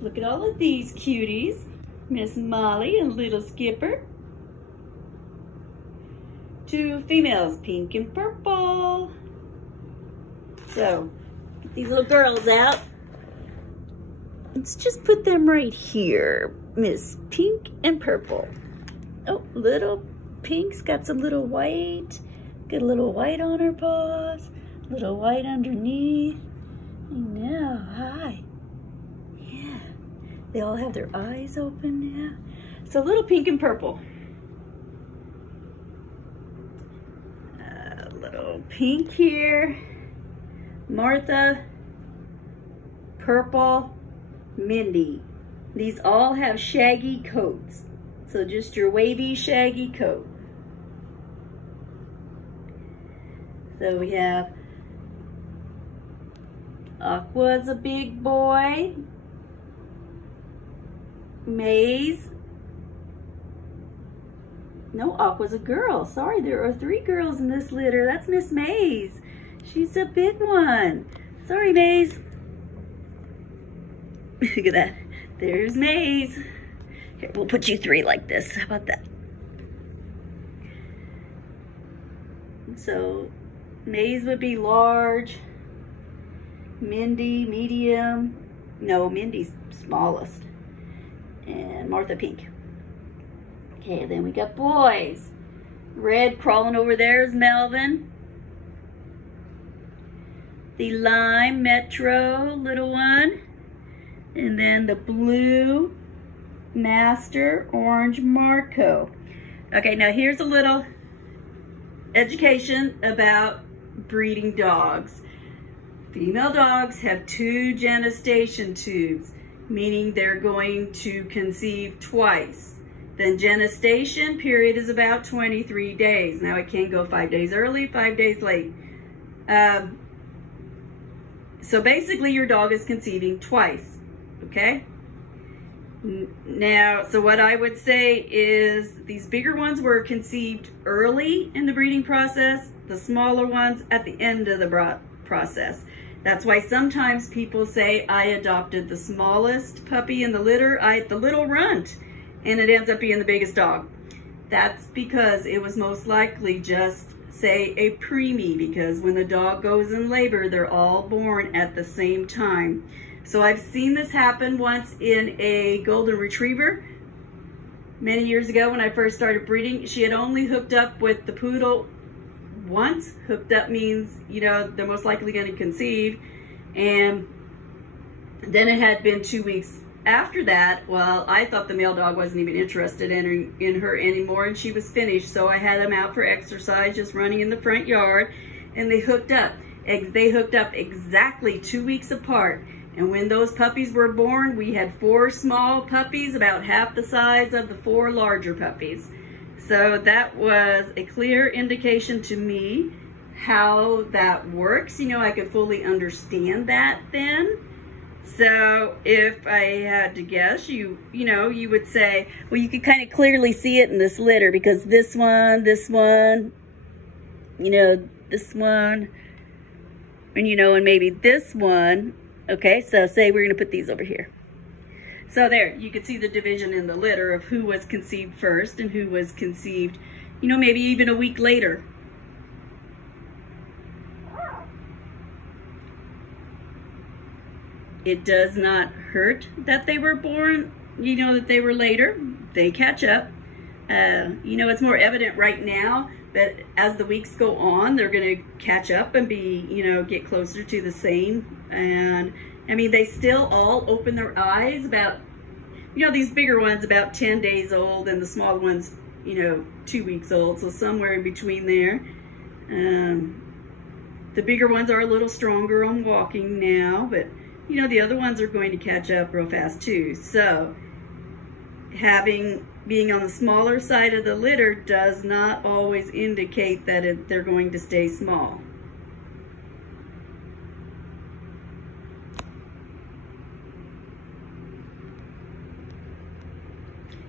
Look at all of these cuties. Miss Molly and Little Skipper. Two females, pink and purple. So, get these little girls out. Let's just put them right here. Miss Pink and Purple. Oh, little Pink's got some little white. Got a little white on her paws. Little white underneath. I know, hi. Yeah, they all have their eyes open now. So little Pink and Purple. Little Pink here. Martha. Purple. Mindy. These all have shaggy coats. So just your wavy, shaggy coat. So we have Aqua's a big boy. Maze. No, Aqua's a girl. Sorry, there are 3 girls in this litter. That's Miss Maze. She's a big one. Sorry, Maze. Look at that. There's Maze. Here, we'll put you 3 like this. How about that? So, Maze would be large. Mindy, medium. No, Mindy's smallest. And Martha, pink. Okay, then we got boys. Red crawling over there is Melvin. The lime, Metro, little one. And then the blue, Master, orange, Marco. Okay, now here's a little education about breeding dogs. Female dogs have 2 gestation tubes, meaning they're going to conceive twice. Then gestation period is about 23 days. Now it can go 5 days early, 5 days late. So basically your dog is conceiving twice, okay? Now, so what I would say is these bigger ones were conceived early in the breeding process, the smaller ones at the end of the process. That's why sometimes people say, I adopted the smallest puppy in the litter, the little runt, and it ends up being the biggest dog. That's because it was most likely just, say, a preemie, because when the dog goes in labor, they're all born at the same time. So I've seen this happen once in a golden retriever. Many years ago when I first started breeding, she had only hooked up with the poodle once. Hooked up means, you know, they're most likely going to conceive. And then it had been 2 weeks after that. Well, I thought the male dog wasn't even interested in her anymore, and she was finished. So I had them out for exercise, just running in the front yard, and they hooked up. They hooked up exactly 2 weeks apart. And when those puppies were born, we had 4 small puppies, about half the size of the 4 larger puppies. So that was a clear indication to me how that works. You know, I could fully understand that then. So if I had to guess, you know, you would say, well, you could kind of clearly see it in this litter because this one, you know, this one, and you know, and maybe this one. Okay, so say we're going to put these over here. So there, you can see the division in the litter of who was conceived first and who was conceived, you know, maybe even a week later. It does not hurt that they were born, you know, that they were later. They catch up. You know, it's more evident right now that as the weeks go on, they're going to catch up and be, you know, get closer to the same. And I mean, they still all open their eyes about, you know, these bigger ones about 10 days old and the small ones, you know, 2 weeks old. So somewhere in between there. The bigger ones are a little stronger on walking now, but you know, the other ones are going to catch up real fast too. So being on the smaller side of the litter does not always indicate that they're going to stay small.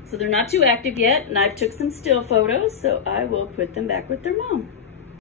So they're not too active yet, and I've took some still photos, so I will put them back with their mom.